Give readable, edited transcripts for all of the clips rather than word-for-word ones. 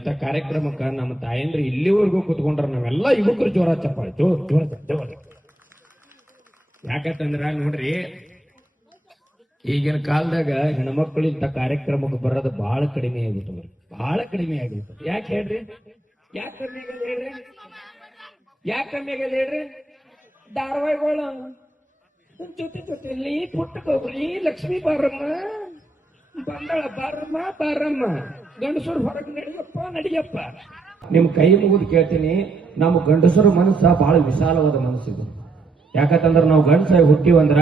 ಇಂಥ ಕಾರ್ಯಕ್ರಮಕ್ಕ ನಮ್ಮ ತಾಯಂದ್ರೆ ಇಲ್ಲಿವರೆಗೂ ಕುತ್ಕೊಂಡ್ರ ನಾವೆಲ್ಲ ಯುವಕರು ಜೋರ ಚಪ್ಪಾಳೆ ಜೋರ. ಯಾಕಂತಂದ್ರ ನೋಡ್ರಿ, ಈಗಿನ ಕಾಲದಾಗ ಹೆಣ್ಮಕ್ಳು ಇಂಥ ಕಾರ್ಯಕ್ರಮಕ್ಕೆ ಬರೋದು ಬಹಳ ಕಡಿಮೆ ಆಗ್ಬಿಟ್ಟು, ಬಹಳ ಕಡಿಮೆ ಆಗ್ಬಿಟ್ಟು. ಯಾಕೆ ಹೇಳ್ರಿ? ಯಾಕೆ ಕಮ್ಮಿ ಆಗಲ್ಲ ಹೇಳ್ರಿ? ಯಾಕೆ ಕಮ್ಮಿ ಆಗಲ್ಲ ಹೇಳ್ರಿ? ಧಾರಾವಾಹಿಗಳು ಜೊತೆಲಿ ಪುಟ್ಟಕೋಗ್ರಿ, ಲಕ್ಷ್ಮೀ ಬಾರಮ್ಮ ಬಂದಳ, ಬಾರಮ್ಮ ಗಂಡಸರು ಹೊರಗೆ ನಡಿಯಪ್ಪ. ನಿಮ್ ಕೈ ಮುಗಿದು ಕೇಳ್ತೀನಿ, ನಮ್ಮ ಗಂಡಸರ ಮನಸ್ಸ ಬಹಳ ವಿಶಾಲವಾದ ಮನಸ್ಸಿದು. ಯಾಕಂತಂದ್ರ ನಾವು ಗಂಡಸಾಗಿ ಹುಟ್ಟಿವಂದ್ರ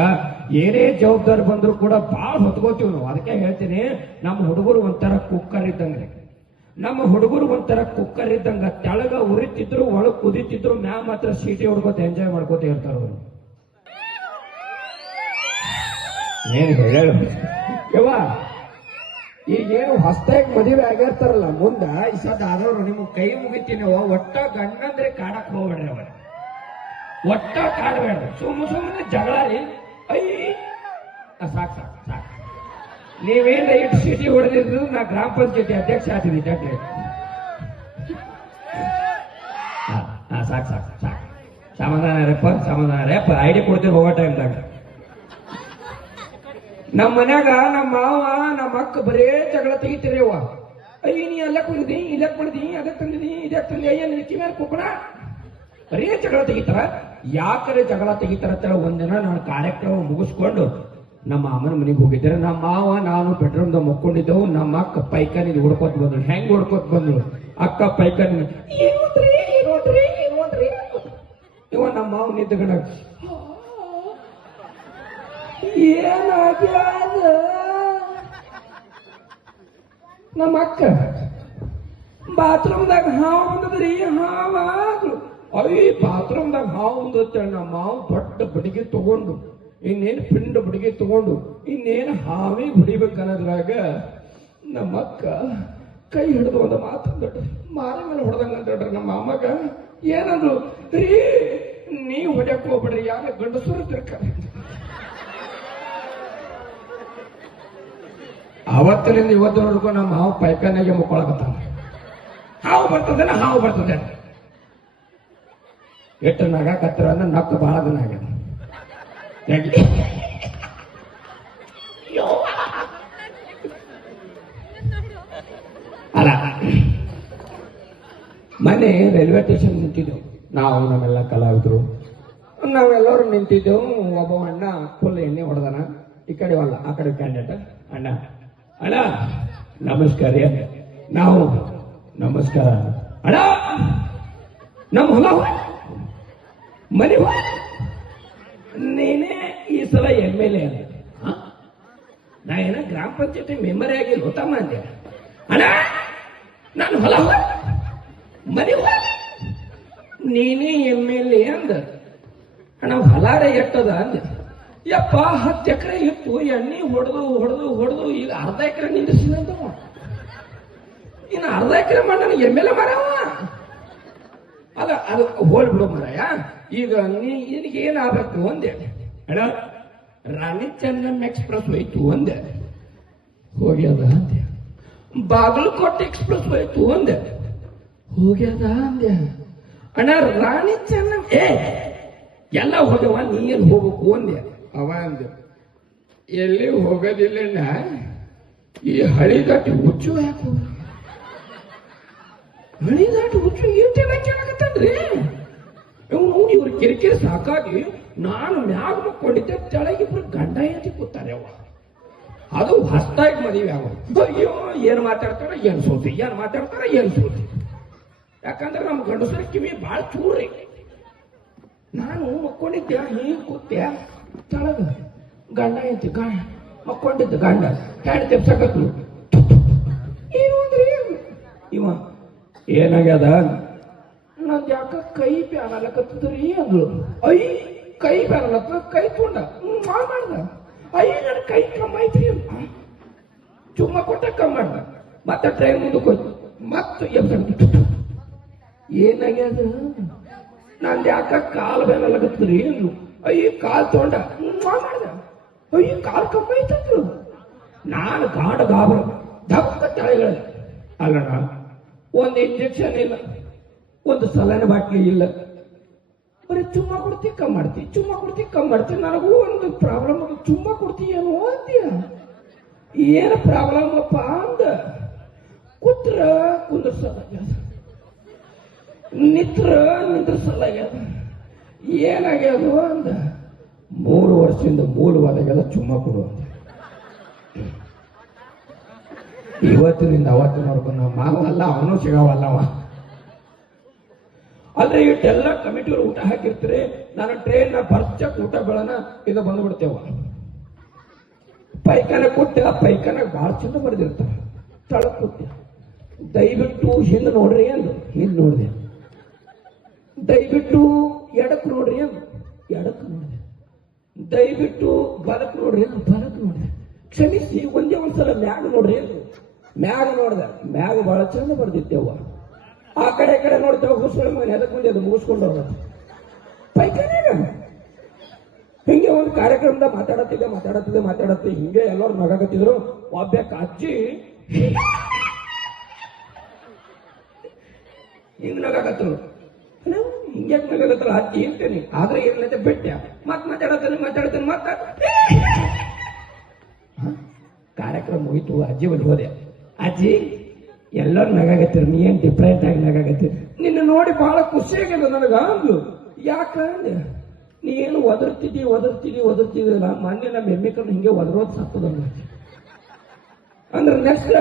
ಏನೇ ಜವಾಬ್ದಾರಿ ಬಂದ್ರು ಕೂಡ ಬಹಳ ಹೊತ್ಕೋತೀವಿ ನಾವು. ಅದಕ್ಕೆ ಹೇಳ್ತೀನಿ, ನಮ್ಮ ಹುಡುಗರು ಒಂಥರ ಕುಕ್ಕರ್ ಇದ್ದಂಗ್ರಿ. ನಮ್ಮ ಹುಡುಗರು ಒಂಥರ ಕುಕ್ಕರ್ ಇದ್ದಂಗ, ತೆಳಗ ಉರಿತಿದ್ರು, ಒಳಗ್ ಕುದಿತಿದ್ರು, ಮ್ಯಾ ಮಾತ್ರ ಸೀಟಿ ಹೊಡ್ಕೋತ ಎಂಜಾಯ್ ಮಾಡ್ಕೋತ ಇರ್ತಾರ ಅವರು. ಏನ್ ಹೇಳ ಯವ್ವ, ಈಗೇನು ಹೊಸದಾಗಿ ಮದುವೆ ಆಗಿರ್ತಾರಲ್ಲ, ಮುಂದ ಈ ಸದ್ ಆದವ್ರು ನಿಮ್ಗೆ ಕೈ ಮುಗಿತೀನಿ, ಒಟ್ಟ ಗಂಡಂದ್ರೆ ಕಾಡಕ್ ಹೋಗ್ಬೇಡ್ರಿ. ಅವ್ರ ಒಟ್ಟ ಕಾಡಬೇಡ್ರಿ, ಸುಮ್ಮನೆ ಜಗಳ ರೀ. ಸಾಕು ನೀವೇನ ಇಟ್ಟು ಸಿಟಿ ಹೊಡೆದಿದ್ರು ನಾ ಗ್ರಾಮ ಪಂಚಾಯತಿ ಅಧ್ಯಕ್ಷ ಆಗ್ತೀನಿ. ಸಾಕು ಸಮಾಧಾನ ರೇಪ ಐಡಿ ಕೊಡ್ತೀವಿ ಹೋಗೋ ಟೈಮ್ದಾಗ. ನಮ್ಮ ಮನ್ಯಾಗ ನಮ್ಮ ಮಾವ ನಮ್ಮ ಅಕ್ಕ ಬರೇ ಜಗಳ ತೆಗಿತೀರಿ. ಅವ್ವ ನೀ ಎಲ್ಲ ಕುಡಿದಿ, ಇದಕ್ಕೆ ಕುಡಿದಿ, ಅದಕ್ಕೆ ತಂದಿದಿ, ಇದಕ್ಕೆ ತಂದಿ, ಅಯ್ಯ ನಿಕ್ಕಿ ಮೇಲೆ ಕುಕ್ಕಣ ಬರೇ ಜಗಳ ತೆಗಿತಾರ. ಯಾಕರೆ ಜಗಳ ತೆಗಿತಾರ ಅಂತ ಒಂದಿನ ನಾನು ಕಾರ್ಯಕ್ರಮ ಮುಗಿಸ್ಕೊಂಡು ನಮ್ಮ ಅಮ್ಮನ ಮನೆಗೆ ಹೋಗಿದ್ದಾರೆ. ನಮ್ಮ ಮಾವ ನಾನು ಬೆಡ್ರೂಮ್ದಾಗ ಮಕ್ಕೊಂಡಿದ್ದೆವು. ನಮ್ಮ ಅಕ್ಕ ಪೈಖಾನಿಗೆ ಹುಡ್ಕೋತ್ ಬಂದ್ರು. ಹೆಂಗ್ ಹುಡ್ಕೋತ್ ಬಂದ್ರು? ಅಕ್ಕ ಪೈಖಾನಿ ಇವ ನಮ್ಮ ಮಾವ ನಿಂತ್ಕೊಂಡ, ಏನಾಗ್ಯಾದ? ನಮ್ಮ ಅಕ್ಕ ಬಾತ್ರೂಮ್ದಾಗ ಹಾವು ಬಂದದ್ರಿ, ಹಾವಾಗ್ಲು. ಬಾತ್ರೂಮ್ದಾಗ ಹಾವು ಬಂದತ್ತೇಳಿ ನಮ್ಮ ಮಾವು ದೊಡ್ಡ ಬಡಿಗೆ ತಗೊಂಡು, ಇನ್ನೇನು ಪಿಂಡ ಬಡಿಗೆ ತಗೊಂಡು ಇನ್ನೇನು ಹಾವಿಗೆ ಹೊಡಿಬೇಕನ್ನೋದ್ರಾಗ ನಮ್ಮ ಅಕ್ಕ ಕೈ ಹಿಡಿದು ಒಂದು ಮಾತು ಮಾರಿ ಮೇಲೆ ಹೊಡೆದಂಗ ಅಂತೇಳ್ರಿ. ನಮ್ಮ ಅಮ್ಮಗ ಏನದು ರೀ, ನೀವು ಹೊಡ್ಯಕ್ ಹೋಗ್ಬಿಡ್ರಿ, ಯಾರ ಗಂಡಸರು ತಿರ್ತಾರೆ. ಅವತ್ತಿನಿಂದ ಇವತ್ತಿನವರೆಗೂ ನಮ್ಮ ಹಾವು ಪೈಖಾನೆಗೆ ಮುಕ್ಕೊಳಕತ್ತಾನ. ಹಾವು ಬರ್ತದೆ ಎಷ್ಟು ನಗಾಕತ್ತಿರ ಅಂದ್ರೆ ನಕ್ಕು ಬಹಳ ದಿನ ಆಗ್ಯದ. ಅಲ್ಲ, ಮೊನ್ನೆ ರೈಲ್ವೆ ಸ್ಟೇಷನ್ ನಿಂತಿದ್ದೆವು ನಾವು, ನಮ್ಮೆಲ್ಲ ಕಲಾವಿದರು ನಾವೆಲ್ಲರೂ ನಿಂತಿದ್ದೆವು. ಒಬ್ಬ ಅಣ್ಣ ಫುಲ್ ಎಣ್ಣೆ ಹೊಡೆದಾನ. ಈ ಕಡೆ ಅಲ್ಲ, ಆ ಕಡೆ ಕ್ಯಾಂಡಿಡೇಟ್ ಅಣ್ಣ ನಮಸ್ಕಾರ. ನಾವು ನಮಸ್ಕಾರ ಅಣ್ಣ, ನಮ್ಮ ಹೊಲ ಮನೆ ನೀನೇ ಈ ಸಲ MLA ಅಲ್ಲ, ನಾ ಏನ ಗ್ರಾಮ ಪಂಚಾಯತಿ ಮೆಂಬರ್ ಆಗಿಲ್ಲ ಗೊತ್ತಮ್ಮ ಅಂದೆ. ಅಣ್ಣ ನಾನು ಹೊಲ ಮನೆ ನೀನೇ MLA ಅಂದ. ಅಣ್ಣ ಹೊಲಾರೆ ಎಟ್ಟದ ಅಂದೆ. ಯಪ್ಪ 10 ಎಕರೆ ಇತ್ತು, ಎಣ್ಣೆ ಹೊಡೆದು ಈಗ ಅರ್ಧ ಎಕರೆ ನಿಂದಿಸಿದಂತ. ಇನ್ನು ಅರ್ಧ ಎಕರೆ ಮಾಡಿ ನನಗೆ MLA ಮಾಡವ. ಅಲ್ಲ ಅದು ಹೋಲ್ಬಿಡು ಮರಯ್ಯ. ಈಗ ನಿನಗೆ ಏನಾಗಬೇಕು ಅಂದೆ. ಅಣ್ಣ ರಾಣಿ ಚೆನ್ನಮ್ಮ ಎಕ್ಸ್ಪ್ರೆಸ್ ಹೋಯ್ತು ಅಂದೆ. ಹೋಗ್ಯದ ಅಂದೆ. ಬಾಗಲಕೋಟೆ ಎಕ್ಸ್ಪ್ರೆಸ್ ಹೋಯ್ತು ಅಂದೆ. ಹೋಗ್ಯದ ಅಂದೆ. ಅಣ್ಣ ರಾಣಿ ಚೆನ್ನಮ್ಮ ಎಲ್ಲ ಹೋಗವ, ನೀ ಎಲ್ಲಿ ಹೋಗ್ಬೇಕು ಅಂದೆ. ಅವ ಅಂದೆ, ಎಲ್ಲಿ ಹೋಗೋದಿಲ್ಲ, ಈ ಹಳಿ ದಾಟಿ ಹುಚ್ಚು ಯಾಕೆ ಹೋಗ, ಹಳಿ ದಾಟಿ ಹುಚ್ಚು ಇರ್ತಿಲ್ಲ ಕೇಳಕತ್ತಂದ್ರಿ. ನೋಡಿ ಇವ್ರ ಕಿರಿಕಿರಿ ಸಾಕಾಗಿ ನಾನು ಮ್ಯಾಗ ಮಕ್ಕೊಂಡಿದ್ದೆ, ತೆಳಗಿಬ್ರು ಗಂಡ ಹೆಂಡತಿ ಕೂತಾರೆ. ಅವ ಅದು ಹೊಸದಾಗಿ ಮದುವೆ ಅವ. ಅಯ್ಯೋ ಏನ್ ಮಾತಾಡ್ತಾರ ಏನ್ ಸೋತಿ, ಯಾಕಂದ್ರೆ ನಮ್ಮ ಗಂಡಸರ ಕಿವಿ ಬಾಳ ಚೂರಿ. ನಾನು ಮಕ್ಕೊಂಡಿದ್ದೆ, ಹೀಗೆ ಕೂತೆ ತೆಳಗ ಗಂಡ ಹೆಂಡತಿ ಮಕ್ಕೊಂಡಿದ್ದ, ಗಂಡ ಹೆಂಡತಿ ತೆಪ್ಸಕತ್ರು. ಇವ ಏನಾಗ್ಯದ, ನಂದು ಯಾಕ ಕೈ ಪ್ಯಾನ್ ಅಲ್ಲಕತ್ತದ್ರಿ ಅಂದ್ರು. ಕೈ ಪ್ಯಾನ್ ಅಲ್ಲತ್ತ, ಕೈ ತೊಂಡ ಮಾಡ್ದ. ನನ್ನ ಕೈ ಕಮ್ಮೈತ್ರಿ ಅಂತ ಚುಮ್ಮ ಕೊಟ್ಟ ಕಮ್ಮ ಮಾಡ್ದ. ಮತ್ತೆ ಟ್ರೈನ್ ಮುಂದಕ್ಕೆ ಹೋಯ್ತು. ಮತ್ತೆ ಏನಾಗ್ಯದ, ನಂದು ಯಾಕ ಕಾಲು ಬ್ಯಾನ್ ಅಲ್ಲಕತ್ತದ್ರಿ ಅಂದ್ರು. ಕಾಲ್ ತೊಂಡ ಮಾಡ್ದ. ಕಾಲ್ ಕಮ್ಮೈತಂದ್ರು. ನಾನು ಗಾಢ ಗಾಬರ ದಪ್ಪ ತಲೆಗಳ. ಅಲ್ಲಣ್ಣ ಒಂದು ಇಂಜೆಕ್ಷನ್ ಇಲ್ಲ, ಒಂದು ಸಲೈನ್ ಬಾಟ್ಲಿ ಇಲ್ಲ. ಬರೀ ಚುಮ್ಮ ಕೊಡ್ತಿ ಕಮ್ಮಿ ಮಾಡ್ತಿ, ಚುಮ್ಮ ಕೊಡ್ತಿ ಕಮ್ಮಿ ಮಾಡ್ತಿ. ನನಗೂ ಒಂದು ಪ್ರಾಬ್ಲಮ್, ಚುಮ್ಮ ಕೊಡ್ತಿ ಏನೋ ಅಂತೀಯ, ಏನು ಪ್ರಾಬ್ಲಮ್ ಅಪ್ಪ ಅಂದ. ಕೂತ್ರ ಕುಂದ್ರಸಲಾಗ್ಯದ, ನಿತ್ರ ನಿಂದ್ರಸಲಾಗ್ಯದ, ಏನಾಗ್ಯದು ಅಂದ. 3 ವರ್ಷದಿಂದ ಮೂಲವಾದಾಗೆಲ್ಲ ಚುಮ್ಮ ಕೊಡು ಅಂದ. ಇವತ್ತಿನಿಂದ ಅವತ್ತಿನವರೆಗೂ ನಮ್ಮ ಮಾವಲ್ಲ, ಅವನು ಸಿಗವಲ್ಲವ. ಅಲ್ಲೇ ಇಟ್ಟೆಲ್ಲ ಕಮಿಟಿಯವರು ಊಟ ಹಾಕಿರ್ತೀರಿ, ನಾನು ಟ್ರೈನ್ ಬರ್ಚಕ್ ಊಟ ಬೆಳನ ಇದು ಬಂದ್ಬಿಡ್ತೇವ. ಪೈಖಾನ ಕೊಟ್ಟ, ಪೈಖಾನ ಬಹಳ ಚಂದ ಬರೆದಿರ್ತಾರ. ತಳ ಕೊಟ್ಟ, ದಯವಿಟ್ಟು ಹಿಂದೆ ನೋಡ್ರಿ ಅಂದು, ಹಿಂದೆ ನೋಡಿದೆ. ದಯವಿಟ್ಟು ಎಡಕ್ ನೋಡ್ರಿ ಅಂದು, ಎಡಕ್ ನೋಡಿದೆ. ದಯವಿಟ್ಟು ಬಲಕ್ ನೋಡ್ರಿ ಅಂದು, ಬಲಕ್ ನೋಡಿದೆ. ಕ್ಷಮಿಸಿ ಒಂದೇ ಒಂದ್ಸಲ ಮ್ಯಾಗ ನೋಡ್ರಿ ಅಂದು, ಮ್ಯಾಗ ನೋಡ್ದೆ. ಮ್ಯಾಗ ಬಹಳ ಚಂದ ಬರ್ದಿತ್ತೇವ. ಆ ಕಡೆ ಈ ಕಡೆ ನೋಡ್ತೇವೆ, ಹುಸುಳ ಮನೆ ಅದಕ್ಕೆ ಮುಂದೆ ಅದು ಮುಗಿಸ್ಕೊಂಡು ಹೋಗೋದು ಪೈಖಾನ್ಯಾಗ. ಹಿಂಗೆ ಒಂದು ಕಾರ್ಯಕ್ರಮದಾಗ ಮಾತಾಡತ್ತಿದ್ದೆ ಹಿಂಗೆ ಎಲ್ಲರೂ ನಗಾಕತ್ತಿದ್ರು. ಒಬ್ಬ ಅಜ್ಜಿ ಹಿಂಗ್ ನಗಾಕತ್ತರು. ಹಿಂಗ್ಯಾಕ್ ನಗಾಕತ್ತಲ್ಲ ಅಜ್ಜಿ ಅಂತೇನಿ. ಆದ್ರೆ ಏನಿಲ್ಲದೆ ಬಿಟ್ಟೆ, ಮಾತಾಡತ್ತೇನೆ ಕಾರ್ಯಕ್ರಮ ಮುಗಿತು. ಅಜ್ಜಿ ಬಳಿ ಹೋದೆ. ಅಜ್ಜಿ ಎಲ್ಲರೂ ನಗಾಗತ್ತೀರಿ, ನೀ ಏನ್ ಡಿಫ್ರೆಂಟ್ ಆಗಿ ನಗಾಗತ್ತೀರಿ, ನಿನ್ನ ನೋಡಿ ಬಹಳ ಖುಷಿ ಆಗ್ಯದ ನನಗ ಅಂದ್ಲು. ಯಾಕಂದ್ರೆ ನೀ ಏನು ಒದರ್ತಿದ್ರಲ್ಲ, ಮೊನ್ನೆ ನಮ್ಮ ಎಮ್ಮಿಕರನ್ನ ಹಿಂಗೆ ಒದರೋದು ಸತ್ತದ ಅಂದ್ರೆ ನೆಕ್ಸ್ಟ್